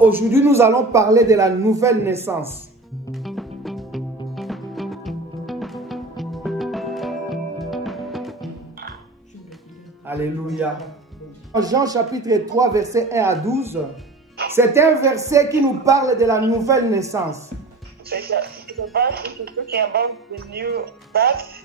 Aujourd'hui, nous allons parler de la nouvelle naissance. Alléluia. Jean chapitre 3, verset 1 à 12. C'est un verset qui nous parle de la nouvelle naissance. So it's a verse which is talking about the new birth.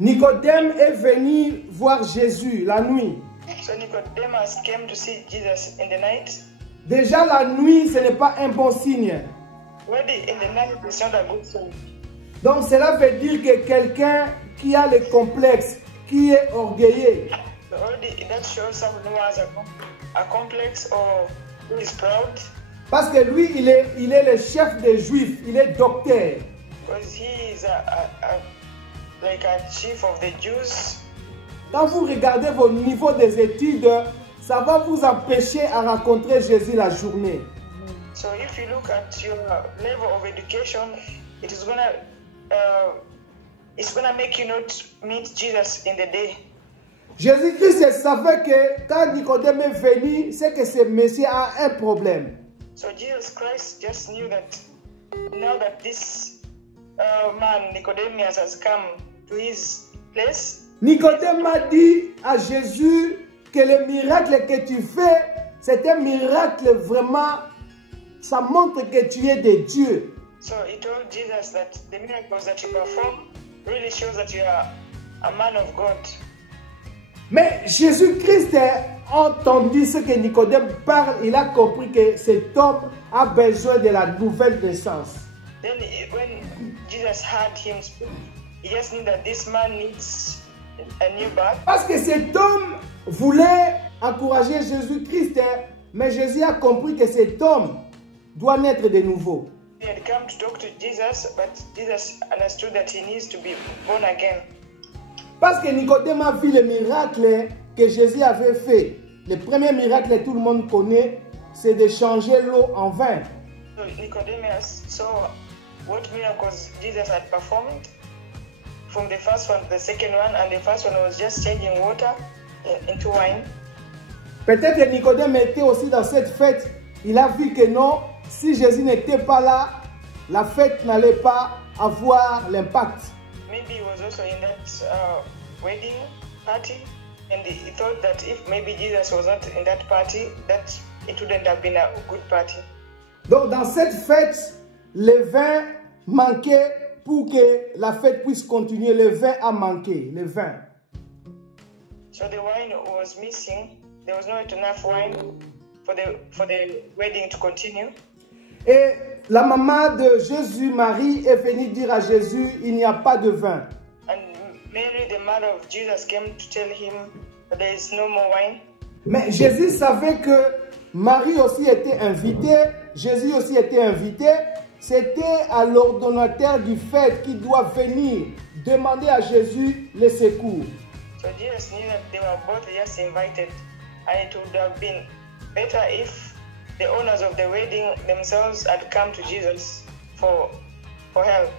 Nicodème est venu voir Jésus la nuit. So Nicodemus came to see Jesus in the night. Déjà la nuit, ce n'est pas un bon signe. Already in the night is not a good sign. Donc cela veut dire que quelqu'un qui a le complexe, qui est orgueilleux, So already that shows someone who has a complex or who is proud, parce que lui, il est le chef des Juifs, il est docteur. because he is like a chief of the Jews. Quand vous regardez vos niveaux des études, ça va vous empêcher à rencontrer Jésus la journée. So if you look at your level of education, it's gonna make you not meet Jesus in the day. Jésus-Christ savait que quand Nicodème est venu, c'est que ce monsieur a un problème. So Jesus Christ just knew that now that this man Nicodemus has come to his place. Nicodème a dit à Jésus que le miracle que tu fais, c'est un miracle vraiment, ça montre que tu es de Dieu. So he told Jesus that the miracles that you perform really shows that you are a man of God. Mais Jésus-Christ a entendu ce que Nicodème parle, il a compris que cet homme a besoin de la nouvelle naissance. Then when Jesus heard him speak, he just knew that this man needs a new birth. Parce que cet homme voulait encourager Jésus-Christ, mais Jésus a compris que cet homme doit naître de nouveau. He had come to talk to Jesus, but Jesus understood that he needs to be born again. Parce que Nicodème a vu le miracle que Jésus avait fait. Le premier miracle que tout le monde connaît, c'est de changer l'eau en vin. So Nicodemus saw what miracles Jesus had performed from the first one to the second one, and the first one was just changing water into wine. Peut-être que Nicodème était aussi dans cette fête. Il a vu que non, si Jésus n'était pas là, la fête n'allait pas avoir l'impact. Maybe he was also in that wedding party, and he thought that if maybe Jesus was not in that party, that it wouldn't have been a good party. Donc dans cette fête, le vin manquait pour que la fête puisse continuer. Le vin a manqué, le vin. So the wine was missing. There was not enough wine for the wedding to continue. Et la maman de Jésus, Marie, est venue dire à Jésus, il n'y a pas de vin. And Mary, the mother of Jesus, came to tell him that there is no more wine. Mais Jésus savait que Marie aussi était invitée, Jésus aussi était invité. C'était à l'ordonnateur du fait qui doit venir demander à Jésus le secours. So Jesus knew that they were both just invited, and it would have been better if the owners of the wedding themselves had come to Jesus for help.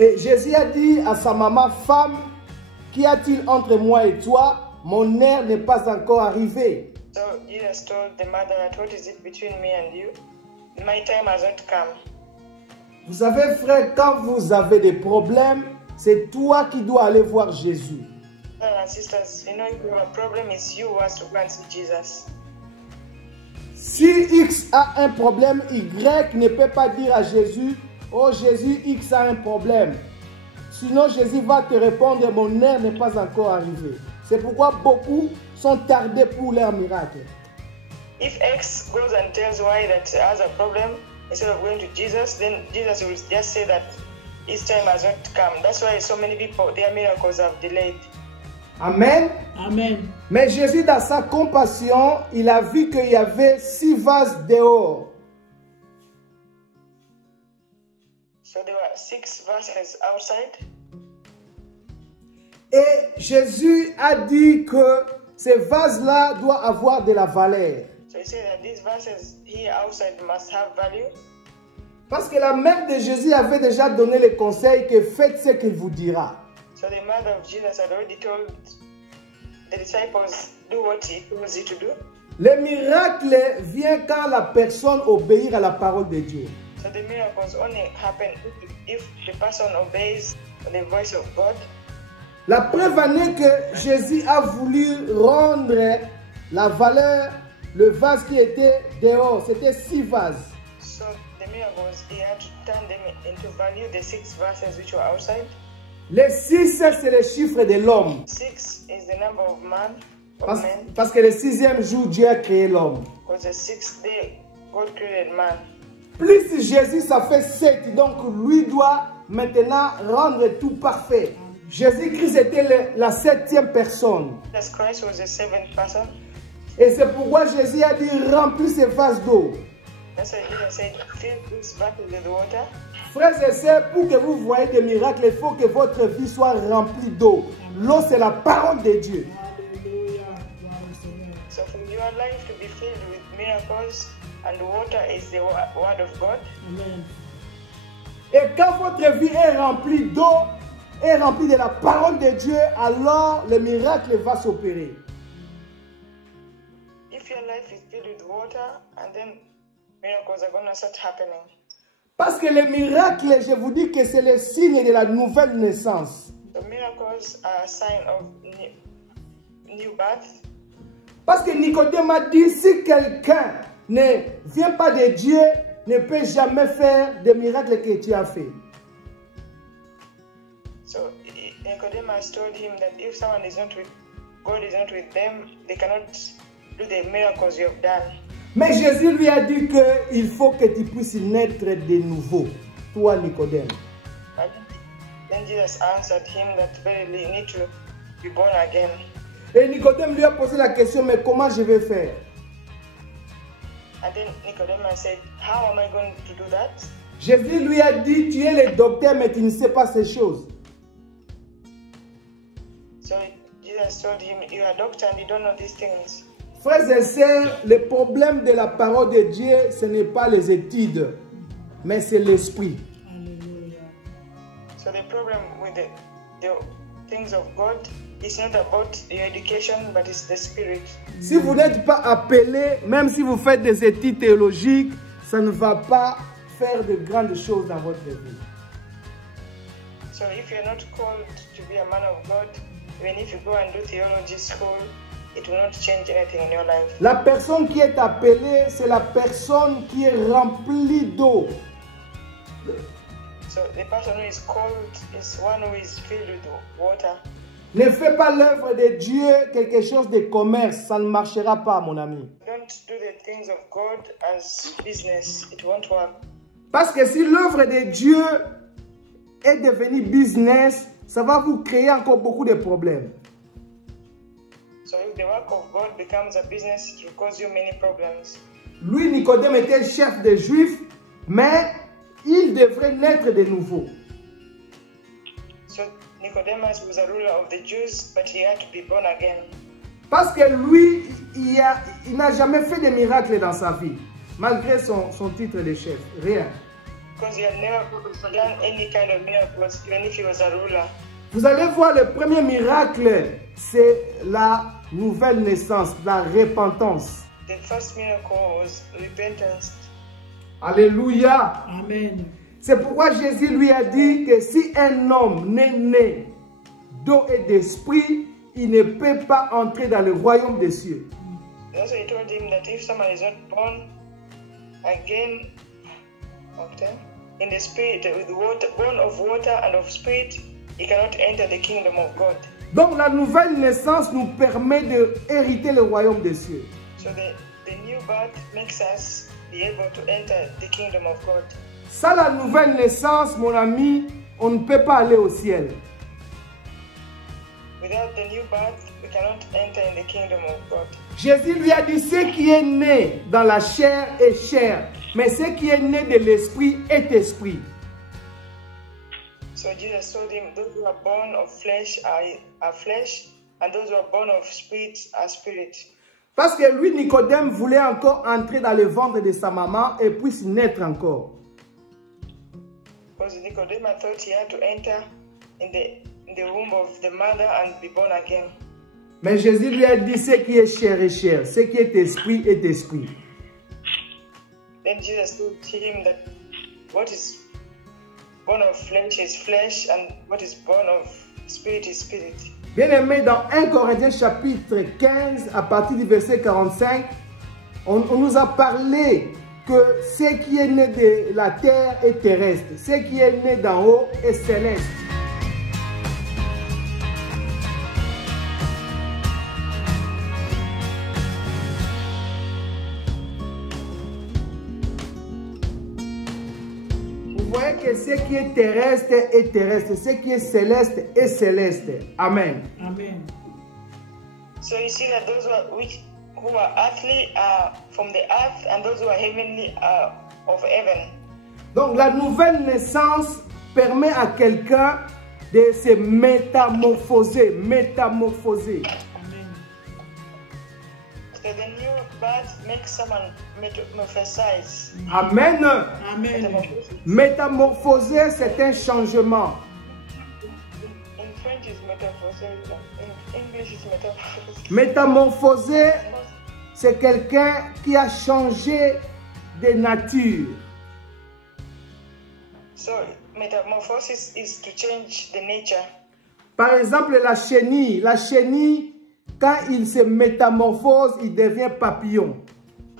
Et Jésus a dit à sa maman, femme, qu'y a-t-il entre moi et toi? Mon heure n'est pas encore arrivée. So Jesus told the mother that what is it between me and you? My time has not come. Vous savez, frère, quand vous avez des problèmes, c'est toi qui dois aller voir Jésus. Brothers and sisters, you know, if you have a problem, it's you who has to go and see Jesus. Si X a un problème, Y ne peut pas dire à Jésus, oh Jésus, X a un problème. Sinon, Jésus va te répondre, mon heure n'est pas encore arrivée. C'est pourquoi beaucoup sont tardés pour leur miracle. If X goes and tells Y that has a problem, instead of going to Jesus, then Jesus will just say that his time has not come. That's why so many people, their miracles have delayed. Amen. Amen. Mais Jésus, dans sa compassion, il a vu qu'il y avait 6 vases dehors. So there were 6 vases outside. Et Jésus a dit que ces vases-là doivent avoir de la valeur. So he said that these vases here outside must have value. Parce que la mère de Jésus avait déjà donné le conseil que faites ce qu'il vous dira. So the mother of Jesus had already told the disciples, do what he tells you to do. Le miracle vient quand la personne obéit à la parole de Dieu. So the miracles only happen if the person obeys the voice of God. La preuve en est que Jésus a voulu rendre la valeur, le vase qui était dehors. C'était 6 vases. So the miracles, he had to turn them into value, the 6 vases which were outside. Les 6, c'est le chiffre de l'homme. 6 is the number of man, Parce que le 6e jour, Dieu a créé l'homme. Because the 6th day, God created man. Plus Jésus, ça fait 7. Donc, lui doit maintenant rendre tout parfait. Jésus-Christ était la 7e personne. Jesus Christ was the 7th person. Et c'est pourquoi Jésus a dit remplis ces vases d'eau. That's why Jesus said, fill this vessel with water. Frères et sœurs, pour que vous voyez des miracles, il faut que votre vie soit remplie d'eau. L'eau, c'est la parole de Dieu. So for your life to be filled with miracles, and water is the word of God. Amen. Et quand votre vie est remplie d'eau, est remplie de la parole de Dieu, alors le miracle va s'opérer. If your life is filled with water, and then miracles are going to start happening. Parce que les miracles, je vous dis que c'est le signe de la nouvelle naissance. The miracles are a sign of new birth. Parce que Nicodème a dit, si quelqu'un ne vient pas de Dieu, ne peut jamais faire des miracles que tu as fait. So Nicodemus told him that if someone is not with God, is not with them, they cannot do the miracles you have done. Mais Jésus lui a dit qu'il faut que tu puisses naître de nouveau, toi Nicodème. But then Jesus answered him that verily you need to be born again. Et Nicodème lui a posé la question, mais comment je vais faire? And then Nicodemus said, how am I going to do that? Jésus lui a dit, tu es le docteur, mais tu ne sais pas ces choses. So Jesus told him, you are a doctor and you don't know these things. Frères et sœurs, le problème de la parole de Dieu, ce n'est pas les études, mais c'est l'esprit. So the problem with the things of God is not about your education, but it's the spirit. Si vous n'êtes pas appelé, même si vous faites des études théologiques, ça ne va pas faire de grandes choses dans votre vie. So if you're not called to be a man of God, even if you go and do theology school, it will not change anything in your life. La personne qui est appelée, c'est la personne qui est remplie d'eau. So the person who is called is one who is filled with water. Ne fais pas l'œuvre de Dieu quelque chose de commerce, ça ne marchera pas, mon ami. Don't do the things of God as business. It won't work. Parce que si l'œuvre de Dieu est devenue business, ça va vous créer encore beaucoup de problèmes. So if the work of God becomes a business, it will cause you many problems. Lui, Nicodème était chef des Juifs, mais il devrait naître de nouveau. So Nicodemus was a ruler of the Jews, but he had to be born again. Parce que lui, il n'a jamais fait de miracle dans sa vie, malgré son titre de chef. Rien. Because he had never done any kind of miracles, even if he was a ruler. Vous allez voir, le premier miracle, c'est la nouvelle naissance, la repentance. The first miracle was repentance. Alléluia. Amen. C'est pourquoi Jésus lui a dit que si un homme n'est né d'eau et d'esprit, il ne peut pas entrer dans le royaume des cieux. Also he told him that if someone is not born again, in the spirit, with water, born of water and of spirit, he cannot enter the kingdom of God. Donc la nouvelle naissance nous permet d'hériter le royaume des cieux. So the new birth makes us be able to enter the kingdom of God. Sans la nouvelle naissance, mon ami, on ne peut pas aller au ciel. Without the new birth, we cannot enter in the kingdom of God. Jésus lui a dit, ce qui est né dans la chair est chair, mais ce qui est né de l'esprit est esprit. So Jesus told him, those who are born of flesh are flesh, and those who are born of spirit are spirit. Parce que lui, Nicodème, voulait encore entrer dans le ventre de sa maman et puisse naître encore. Because Nicodemus thought he had to enter in the womb of the mother and be born again. Mais Jésus lui a dit, ce qui est chair est chair, ce qui est esprit est esprit. Then Jesus told him that what is born of flesh is flesh, and what is born of spirit is spirit. Bien-aimé, dans 1 Corinthiens chapitre 15, à partir du verset 45, on nous a parlé que ce qui est né de la terre est terrestre, ce qui est né d'en haut est céleste. Vous voyez que ce qui est terrestre, ce qui est céleste est céleste. Amen. Amen. So you see that those who are earthly are from the earth, and those who are heavenly are of heaven. Donc la nouvelle naissance permet à quelqu'un de se métamorphoser. Amen. So the new birth makes someone metamorphosize. Amen. Amen. Métamorphoser, c'est un changement. In French is metamorphosis. In English is metamorphosis. Métamorphoser, c'est quelqu'un qui a changé de nature. So metamorphosis is to change the nature. Par exemple, la chenille. La chenille, quand il se métamorphose, il devient papillon.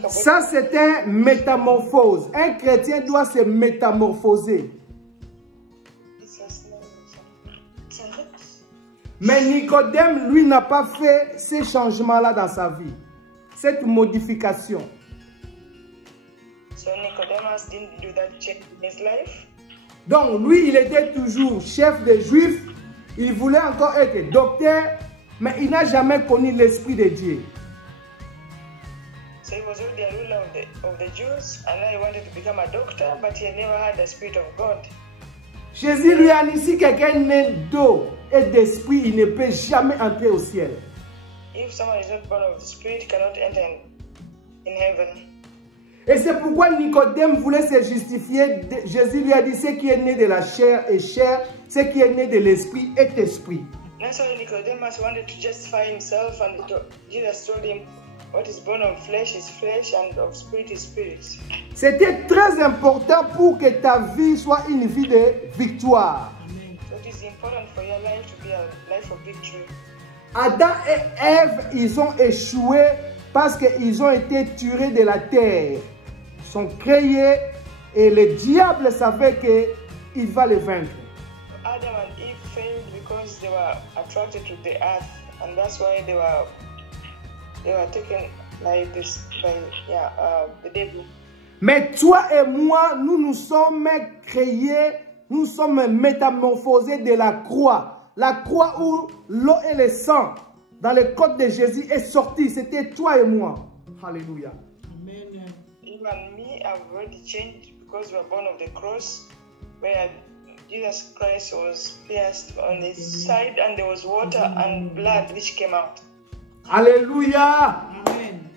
Ça, c'est un métamorphose. Un chrétien doit se métamorphoser. Mais Nicodème, lui, n'a pas fait ces changements-là dans sa vie. Cette modification. So Nicodemus didn't do that change in his life. Donc, lui, il était toujours chef des Juifs. Il voulait encore être docteur, mais il n'a jamais connu l'Esprit de Dieu. So he was already a ruler of the Jews, and now he wanted to become a doctor, but he had never had the Spirit of God. Jésus lui a dit, si quelqu'un naît d'eau et d'esprit, il ne peut jamais entrer au ciel. If someone is not born of the Spirit, he cannot enter in heaven. Et c'est pourquoi Nicodème voulait se justifier. Jésus lui a dit, ce qui est né de la chair est chair, ce qui est né de l'esprit est esprit. That's why Nicodemus wanted to justify himself, and Jesus told him, what is born of flesh is flesh, and of spirit is spirit. C'était très important pour que ta vie soit une vie de victoire. Amen. So it is important for your life to be a life of victory. Adam et Ève, ils ont échoué parce qu'ils ont été tirés de la terre. Ils sont créés et le diable savait qu'il va les vaincre. Adam and Eve failed because they were attracted to the earth, and that's why they were taken like this by the devil. Mais toi et moi, nous sommes créés, nous sommes métamorphosés de la croix. La croix où l'eau et le sang dans le corps de Jésus est sorti. C'était toi et moi. Alléluia. Amen. You and me have already changed because we are born of the cross, where Jesus Christ was pierced on his side, and there was water and blood which came out. Alléluia. Amen.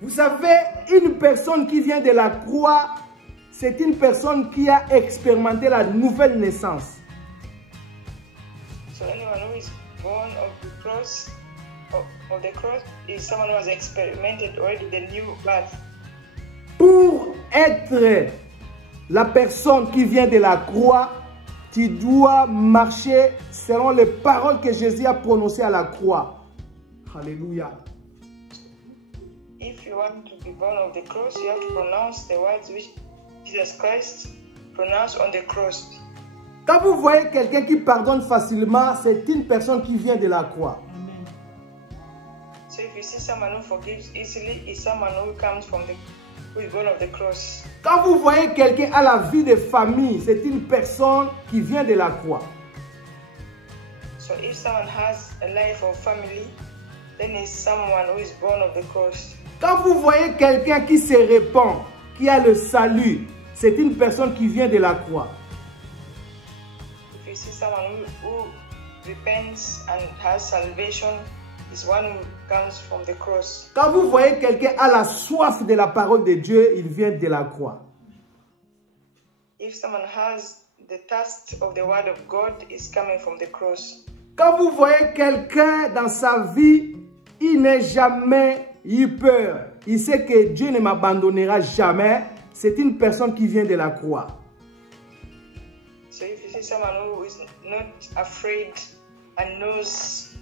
Vous savez, une personne qui vient de la croix, c'est une personne qui a expérimenté la nouvelle naissance. So anyone who is born of the cross is someone who has experimented already the new birth. Pour être la personne qui vient de la croix, tu dois marcher selon les paroles que Jésus a prononcées à la croix. Alléluia. If you want to be born of the cross, you have to pronounce the words which Jesus Christ pronounced on the cross. Quand vous voyez quelqu'un qui pardonne facilement, c'est une personne qui vient de la croix. Amen. So if you see someone who forgives easily, it's someone who comes from who is born of the cross. Quand vous voyez quelqu'un à la vie de famille, c'est une personne qui vient de la croix. So if someone has a life of family, then it's someone who is born of the cross. Quand vous voyez quelqu'un qui se répand, qui a le salut, c'est une personne qui vient de la croix. If you see someone who repents and has salvation, it's one who comes from the cross. Quand vous voyez quelqu'un a la soif de la parole de Dieu, il vient de la croix. If someone has the thirst of the word of God, it's coming from the cross. Quand vous voyez quelqu'un dans sa vie, il n'a jamais eu peur. Il sait que Dieu ne m'abandonnera jamais. C'est une personne qui vient de la croix. So if you see someone who is not afraid and knows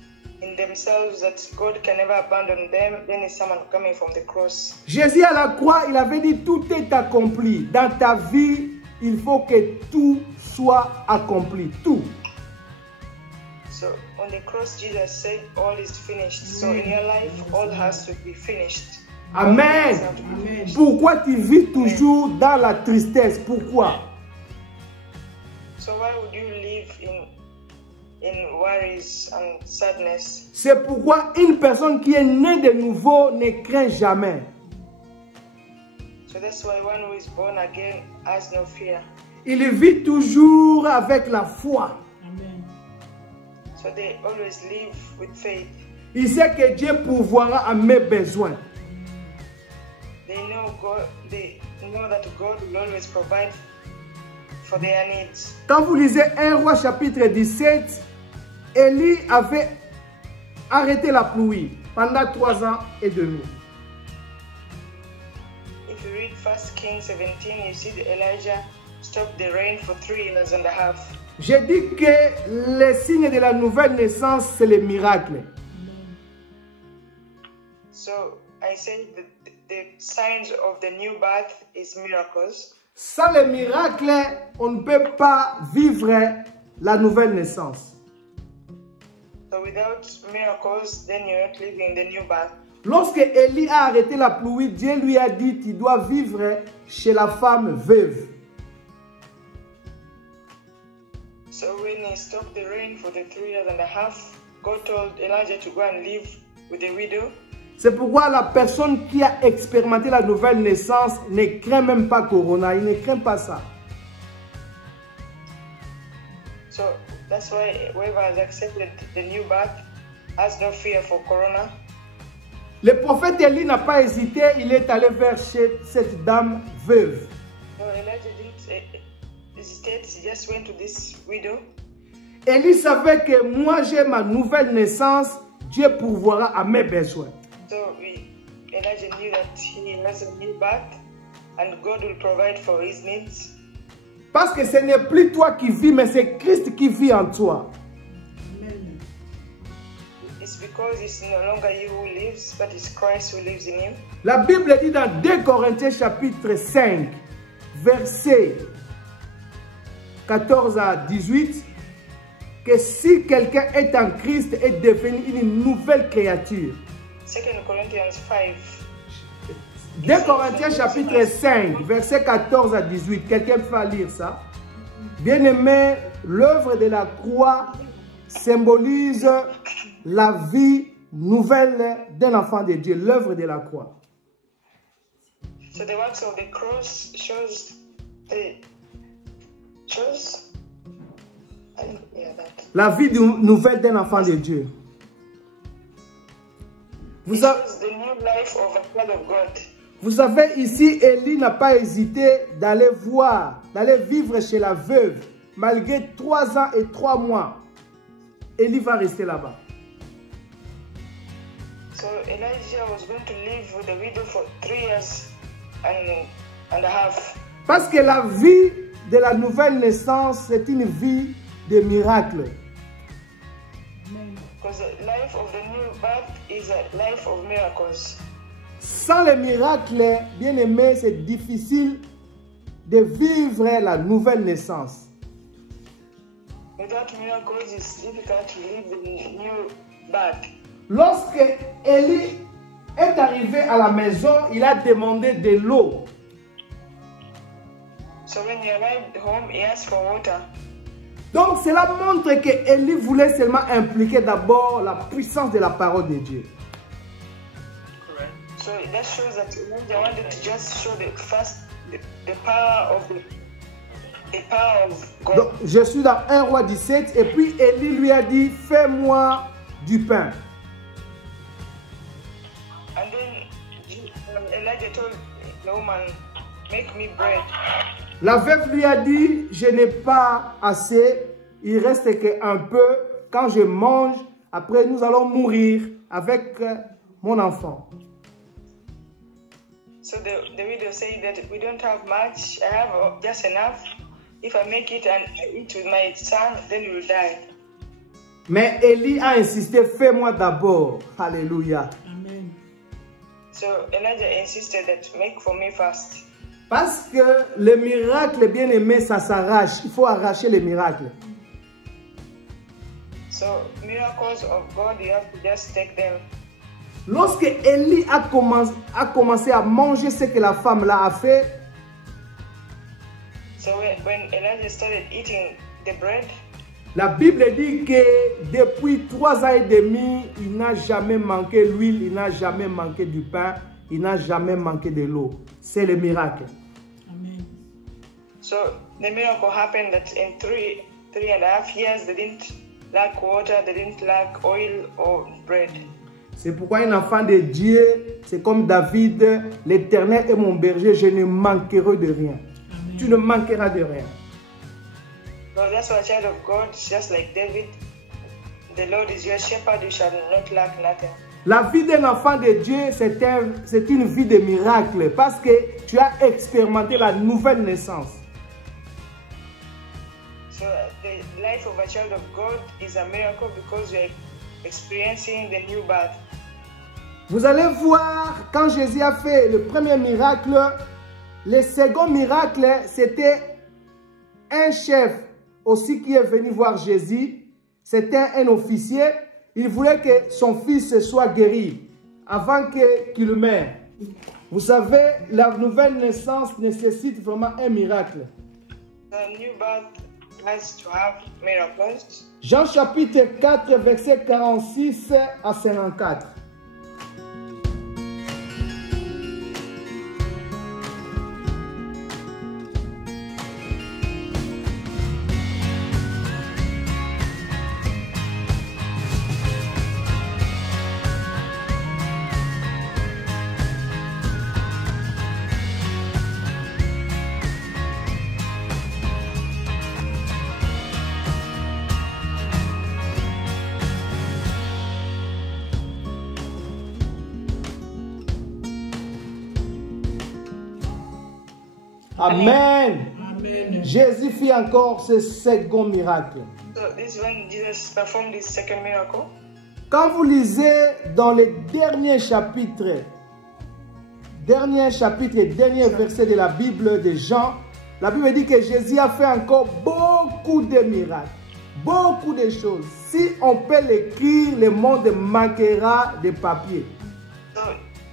in themselves that God can never abandon them, then it's someone coming from the cross. Jésus à la croix, il avait dit tout est accompli. Dans ta vie, il faut que tout soit accompli. Tout. So on the cross, Jesus said, all is finished. So in your life, all has to be finished. Amen. Amen. Pourquoi tu vis toujours dans la tristesse? Pourquoi? So why would you live in worries and sadness? C'est pourquoi une personne qui est née de nouveau ne craint jamais. So that's why one who is born again has no fear. Il vit toujours avec la foi. Amen. So they always live with faith. Il sait que Dieu pourvoira à mes besoins. They know that God will always provide for their needs. Quand vous lisez 1 Roi chapitre 17, Élie avait arrêté la pluie pendant 3 ans et demi. If you read 1 Kings 17, you see that Elijah stopped the rain for 3 years and a half. J'ai dit que les signes de la nouvelle naissance, c'est le miracle. So I said that the signs of the new birth is miracles. Sans les miracles, on ne peut pas vivre la nouvelle naissance. So without miracles, then you're not living the new birth. Lorsque Élie a arrêté la pluie, Dieu lui a dit, tu dois vivre chez la femme veuve. So when he stopped the rain for the 3 years and a half, God told Elijah to go and live with a widow. C'est pourquoi la personne qui a expérimenté la nouvelle naissance ne craint même pas Corona, il ne craint pas ça. So that's why whoever has accepted the new birth has no fear for Corona. Le prophète Élie n'a pas hésité, il est allé vers chez cette dame veuve. So Elijah didn't hesitate, he just went to this widow. Élie savait que moi j'ai ma nouvelle naissance, Dieu pourvoira à mes besoins. So Elijah knew that he has a new birth and God will provide for his needs. Parce que ce n'est plus toi qui vis, mais c'est Christ qui vit en toi. Amen. It's because it's no longer you who lives, but it's Christ who lives in you. La Bible dit dans 2 Corinthiens chapitre 5, versets 14 à 18, que si quelqu'un est en Christ, est devenu une nouvelle créature. 2 Corinthians 5. 2 Corinthiens chapitre 5, versets 14 à 18. Quelqu'un peut lire ça? Bien-aimé, l'œuvre de la croix symbolise la vie nouvelle d'un enfant de Dieu. L'œuvre de la croix. So the works of the cross shows La vie nouvelle d'un enfant de Dieu. Vous savez, ici, Élie n'a pas hésité d'aller voir, d'aller vivre chez la veuve. Malgré 3 ans et 3 mois, Élie va rester là-bas. So Elijah was going to live with the widow for 3 years and a half. Parce que la vie de la nouvelle naissance, c'est une vie de miracles. Because the life of the new birth is a life of miracles. Sans les miracles, bien aimé, c'est difficile de vivre la nouvelle naissance. Without miracles, it's difficult to live the new birth. Lorsque Élie est arrivé à la maison, il a demandé de l'eau. So when he arrived home, he asked for water. Donc cela montre que Élie voulait seulement impliquer d'abord la puissance de la parole de Dieu. So that shows that Elijah wanted to just show the power of God. Donc, je suis dans 1 Roi 17 et puis Élie lui a dit, fais-moi du pain. And then Elijah told the woman, make me bread. La veuve lui a dit, je n'ai pas assez, il reste qu'un peu. Quand je mange, après nous allons mourir avec mon enfant. So the widow said that we don't have much, I have just enough. If I make it and I eat with my son, then we will die. Mais Élie a insisté, fais-moi d'abord. Alléluia. Amen. So Elijah insisted that make for me first. Parce que le miracle, bien aimé, ça s'arrache. Il faut arracher les miracles. So miracles of God, you have to just take them. Lorsque Élie a commencé à manger ce que la femme là a fait, So when Elijah started eating the bread, la Bible dit que depuis 3 ans et demi, il n'a jamais manqué l'huile, il n'a jamais manqué du pain, il n'a jamais manqué de l'eau. C'est le miracle. Amen. so the miracle happened that in 3.5 years, they didn't lack water, they didn't lack oil or bread. C'est pourquoi un enfant de Dieu, c'est comme David, l'Éternel est mon berger, je ne manquerai de rien. Amen. Tu ne manqueras de rien. So that's why a child of God, just like David, the Lord is your shepherd, you shall not lack nothing. La vie d'un enfant de Dieu, c'est une vie de miracle parce que tu as expérimenté la nouvelle naissance. So the life of a child of God is a miracle because you are experiencing the new birth. Vous allez voir, quand Jésus a fait le premier miracle, le second miracle, c'était un chef aussi qui est venu voir Jésus. C'était un officier. Il voulait que son fils soit guéri avant qu'il meure. Vous savez, la nouvelle naissance nécessite vraiment un miracle. The new birth has to have miracles. Jean chapitre 4, verset 46 à 54. Amen. Amen. Jésus fit encore ce second miracle. So this is when Jesus performed his second miracle. Quand vous lisez dans les derniers chapitres et dernier verset de la Bible de Jean, la Bible dit que Jésus a fait encore beaucoup de miracles, beaucoup de choses. Si on peut l'écrire, le monde manquera de papier. So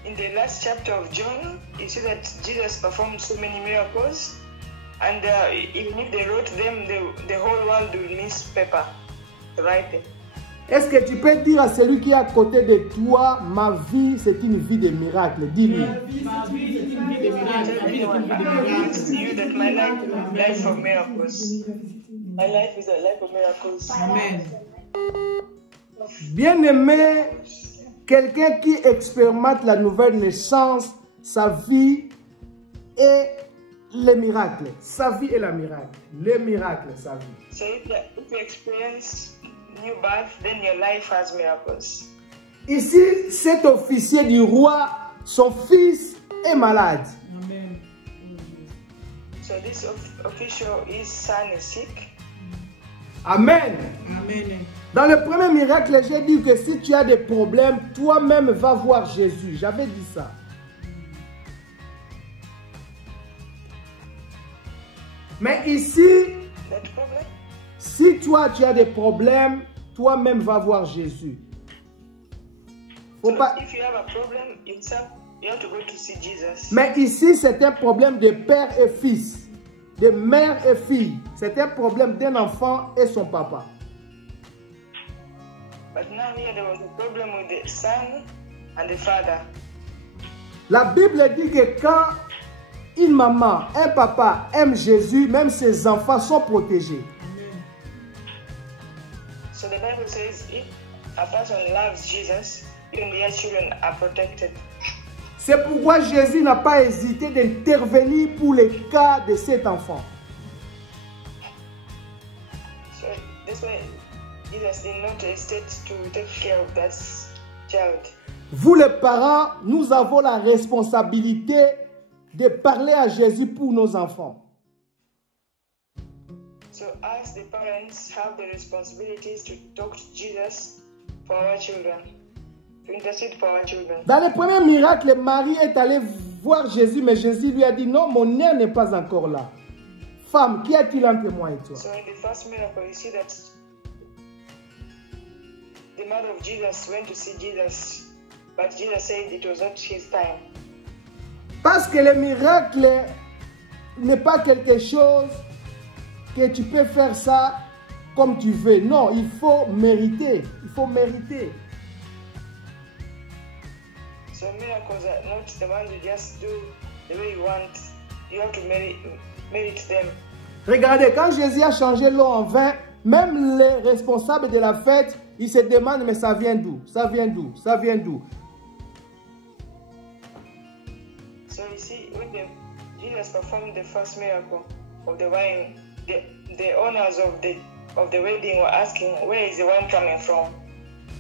in the last chapter of John, you see that Jesus performed so many miracles, and even if they wrote them, the whole world will miss paper to write them. Est-ce que tu peux dire à celui qui est à côté de toi, ma vie c'est une vie de miracle? Dis-lui. Ma vie, c'est une vie de miracle. Ma vie, c'est une vie de miracle. To you that my life is a life of miracles. My life is a life of miracles. Amen. Bien-aimé, quelqu'un qui expérimente la nouvelle naissance, sa vie est le miracle. Sa vie est le miracle. Le miracle, sa vie. So if you experience new birth, then your life has miracles. Ici, cet officier du roi, son fils est malade. Amen. So this official, his son is sick. Amen. Amen. Dans le premier miracle, j'ai dit que si tu as des problèmes, toi-même va voir Jésus. J'avais dit ça. Mais ici, That problem? si toi tu as des problèmes, toi-même va voir Jésus. Faut So pas... if you have a problem yourself, you have to go to see Jesus. Mais ici, c'est un problème de père et fils, de mère et fille. C'est un problème d'un enfant et son papa. But now here there was a problem with the son and the father. La Bible dit que quand une maman, un papa aiment Jésus, même ses enfants sont protégés. So the Bible says if a person loves Jesus, even their children are protected. C'est pourquoi Jésus n'a pas hésité d'intervenir pour le cas de cet enfant. So this way Jesus did not hesitate to take care of that child. Vous les parents, nous avons la responsabilité de parler à Jésus pour nos enfants. So us, the parents, have the responsibilities to talk to Jesus for our children, to intercede for our children. Dans le premier miracle, Marie est allée voir Jésus, mais Jésus lui a dit, non, mon heure n'est pas encore là. Femme, qu'y a-t-il entre moi et toi? So in the first miracle, you see that the mother of Jesus went to see Jesus, but Jesus said it was not his time. Parce que le miracle n'est pas quelque chose que tu peux faire ça comme tu veux. Non, il faut mériter. Il faut mériter. So miracles are not the ones you just do the way you want. You have to merit them. Regardez, quand Jésus a changé l'eau en vin, même les responsables de la fête, ils se demandent, mais ça vient d'où? Ça vient d'où? Ça vient d'où? So you see, when Jesus performed the first miracle of the wine, the owners of the wedding were asking, where is the wine coming from?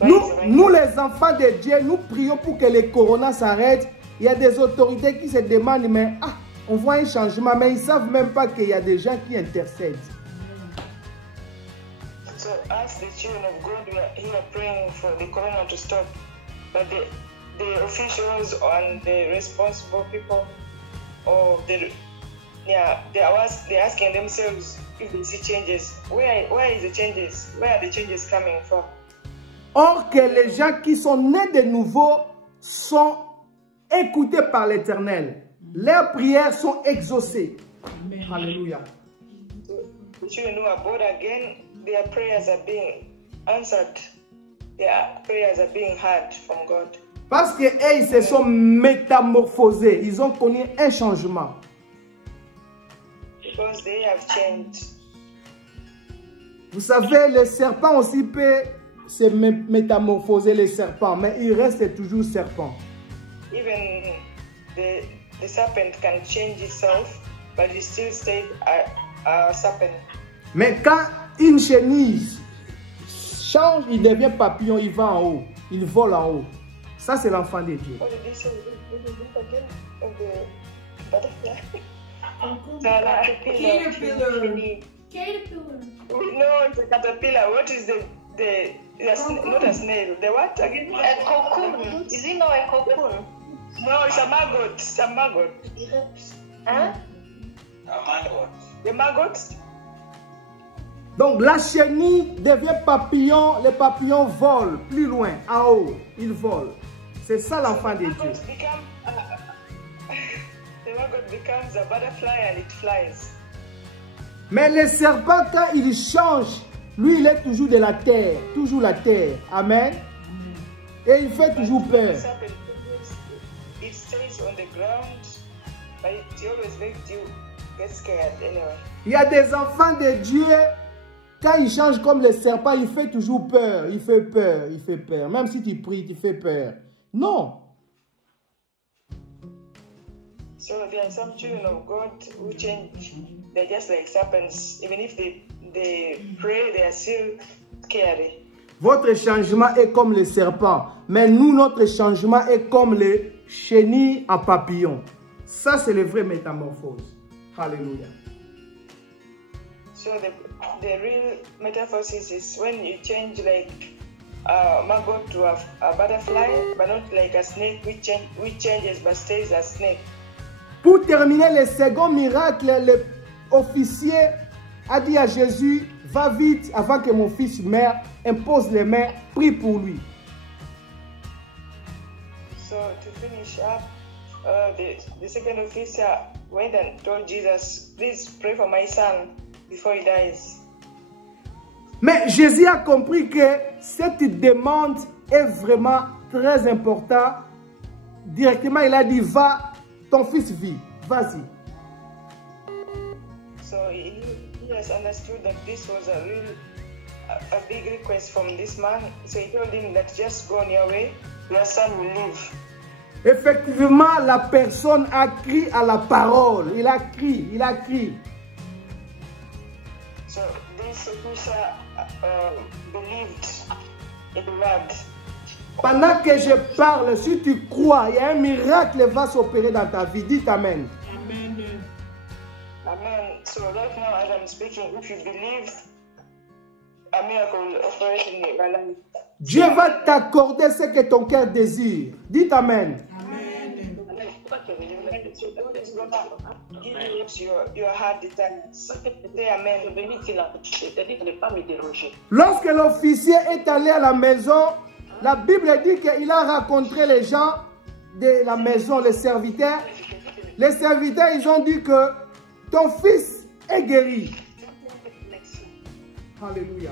Nous les enfants de Dieu, nous prions pour que le corona s'arrête. Il y a des autorités qui se demandent, mais on voit un changement, mais ils ne savent même pas qu'il y a des gens qui intercèdent. So as the children of God, we are here praying for the corona to stop. But the officials and the responsible people, or they're asking themselves if they see changes. Where is the changes? Where are the changes coming from? Or que les gens qui sont nés de nouveau sont écoutés par l'Éternel. Leurs prières sont exaucées. Amen. Alléluia. The children who are born again, their prayers are being answered. Their prayers are being heard from God. Parce qu'ils se sont métamorphosés. Ils ont connu un changement. Because they have changed. Vous savez, les serpents aussi peuvent se métamorphoser, les serpents, mais il reste toujours serpent. Even the serpent can change itself, but it still stays a serpent. Mais quand une chenille change, il devient papillon, il va en haut, il vole en haut. Ça, c'est l'enfant de Dieu. What did they say? Of the butterfly? Caterpillar. No, it's a caterpillar. What is not a snail? The what again? A cocoon. Is it not a cocoon? No, it's a maggot. It's a maggot. Huh? A maggot. The maggot? Donc la chenille devient papillon, les papillons volent plus loin, en haut, ils volent. C'est ça l'enfant de Dieu. The maggot becomes a butterfly and it flies. Mais le serpent, quand il change, lui, il est toujours de la terre, toujours la terre. Amen. Et il fait toujours peur. It stays on the ground, but it always makes you get scared anyway. Il y a des enfants de Dieu, quand ils changent comme le serpent, il fait toujours peur, il fait peur, il fait peur. Même si tu pries, tu fais peur. Non. So there are some children of God who change. They're just like serpents. Even if they pray, they are still scary. Votre changement est comme le serpent. Mais nous, notre changement est comme les chenilles en papillon. Ça, c'est le vrai métamorphose. Alléluia. So the real metamorphosis is when you change like a maggot to a butterfly, but not like a snake which changes but stays a snake. Pour terminer le second miracle, l'officier a dit à Jésus, va vite avant que mon fils meure, impose les mains, prie pour lui. So to finish up, the second officer went and told Jesus, please pray for my son. before he dies. Mais Jésus a compris que cette demande est vraiment très importante. Directement, il a dit, va, ton fils vit, vas-y. So he has understood that this was a big request from this man. So he told him that just go on your way, your son will live. Effectivement, la personne a crié à la parole. Il a crié, il a crié. So this officer believed in the word. Pendant que je parle, si tu crois, il y a un miracle qui va s'opérer dans ta vie. Dites Amen. Amen. Amen. So right now, as I'm speaking, if you believe, a miracle will operate in your life. Dieu va t'accorder ce que ton cœur désire. Dites Amen. Your heart desires. Say amen. Lorsque l'officier est allé à la maison, la Bible dit qu'il a rencontré les gens de la maison, les serviteurs. Les serviteurs, ils ont dit que ton fils est guéri. Alléluia.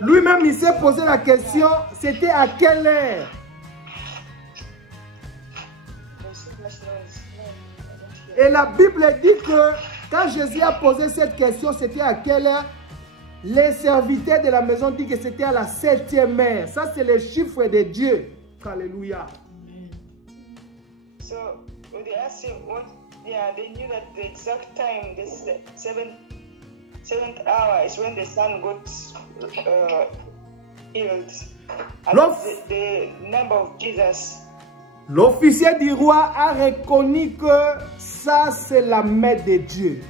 Lui-même, il s'est posé la question, c'était à quelle heure? Et la Bible dit que quand Jésus a posé cette question, c'était à quelle heure? Les serviteurs de la maison disent que c'était à la 7e heure. Ça, c'est le chiffre de Dieu. Alléluia. So, when they asked him what, they knew that the exact time, the seventh hour, is when the son got healed. And the number of Jesus. L'officier du roi a reconnu que ça, c'est la main de Dieu.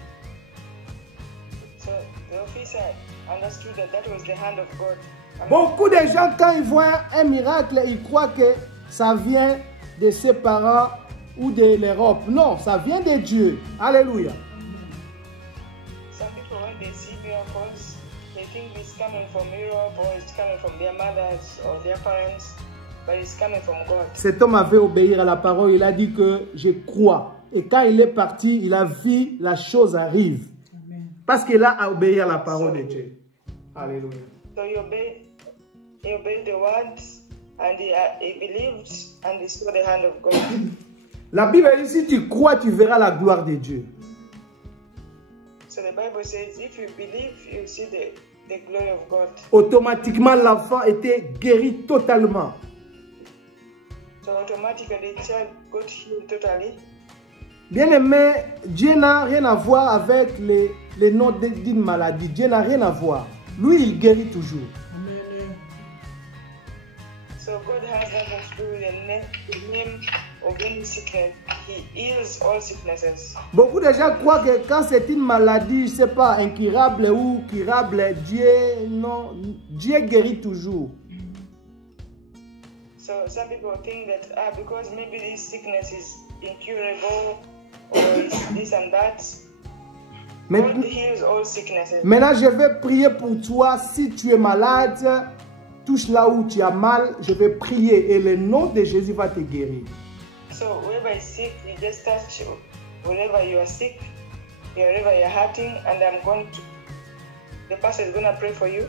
So, the officer understood that that was the hand of God. Beaucoup de gens, quand ils voient un miracle, ils croient que ça vient de ses parents ou de l'Europe. Non, ça vient de Dieu. Alléluia. Some people, when they see miracles, they think it's coming from Europe or it's coming from their mothers or their parents, but it's coming from God. Cet homme avait obéi à la parole. Il a dit que je crois. Et quand il est parti, il a vu la chose arrive. Parce qu'il a obéi à la parole de Dieu. Alléluia. So he obeyed the words and he believed and he saw the hand of God. La Bible dit, si tu crois, tu verras la gloire de Dieu. So the Bible says, if you believe, you see the glory of God. Automatiquement, l'enfant était guéri totalement. So automatically, the child got healed totally. Bien aimé, Dieu n'a rien à voir avec les noms d'une maladie. Dieu n'a rien à voir. Lui, il guérit toujours. So God has nothing to do with the name of any sickness. He heals all sicknesses. Beaucoup de gens croient que quand c'est une maladie, je ne sais pas, incurable ou curable, Dieu, non, Dieu guérit toujours. So some people think that because maybe this sickness is incurable or this and that, God heals all sicknesses. Maintenant, je vais prier pour toi. Si tu es malade, touche là où tu as mal, je vais prier et le nom de Jésus va te guérir. So whoever is sick, you just touch wherever you are sick, wherever you are hurting, and the pastor is going to pray for you,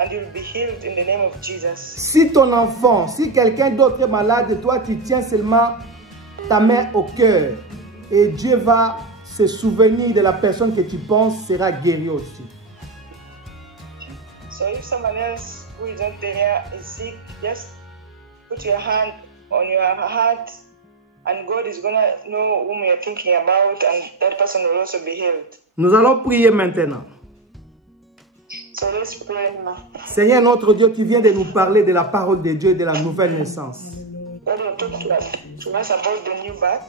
and you will be healed in the name of Jesus. Si ton enfant, si quelqu'un d'autre est malade, toi tu tiens seulement ta main au cœur et Dieu va se souvenir de la personne que tu penses sera guérie aussi. So if someone else who is not there is sick, just put your hand on your heart and God is going to know whom you're thinking about and that person will also be healed. Nous allons prier maintenant. So let's pray now. Seigneur notre Dieu, tu viens de nous parler de la parole de Dieu et de la nouvelle naissance. God will talk to us about the new birth.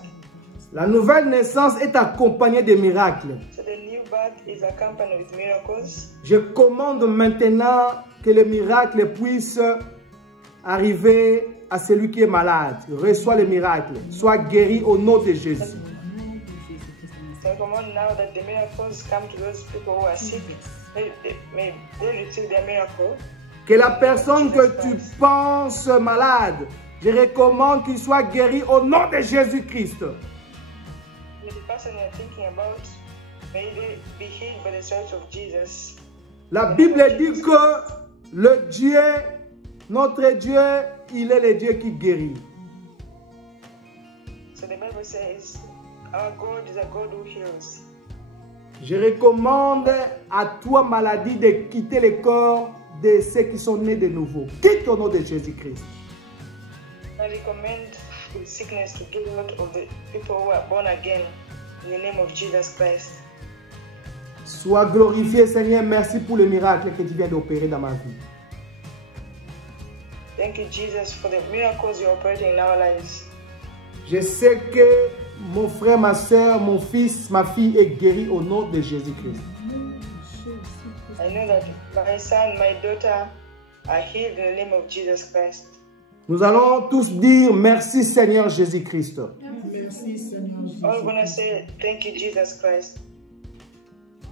La nouvelle naissance est accompagnée de miracles. So the new birth is accompanied with miracles. Je commande maintenant que les miracles puissent arriver à celui qui est malade. Reçois les miracles. Sois guéri au nom de Jésus. So I command now that the miracles come to those people who are sick. May they receive their miracle. Que la personne que tu penses malade, je recommande qu'il soit guéri au nom de Jésus-Christ. The person you're thinking about, may they be healed by the stripes of Jesus. La Bible dit que le Dieu, notre Dieu, il est le Dieu qui guérit. So the Bible says, our God is a God who heals. Je recommande à toi, maladie, de quitter le corps de ceux qui sont nés de nouveau. Quitte au nom de Jésus-Christ. I recommend sickness to get out of the people who are born again in the name of Jesus Christ. Sois glorifié, Seigneur. Merci pour le miracle que tu viens d'opérer dans ma vie. Thank you, Jesus, for the miracles you're operating in our lives. Je sais que mon frère, ma soeur, mon fils, ma fille est guéri au nom de Jésus-Christ. I know that my son, my daughter are healed in the name of Jesus Christ. Nous allons tous dire merci Seigneur Jésus-Christ. Merci Seigneur Jésus. All gonna say thank you, Jesus Christ.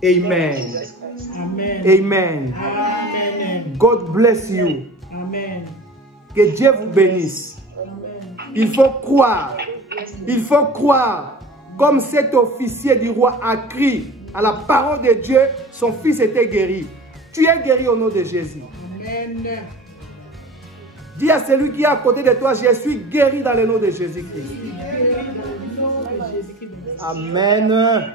Amen. Jesus Christ. Amen. Amen. Amen. God bless you. Amen. Que Dieu vous bénisse. Amen. Il faut croire. Il faut croire. Comme cet officier du roi a crié à la parole de Dieu, son fils était guéri. Tu es guéri au nom de Jésus. Amen. Dis à celui qui est à côté de toi, je suis guéri dans le nom de Jésus-Christ. Amen.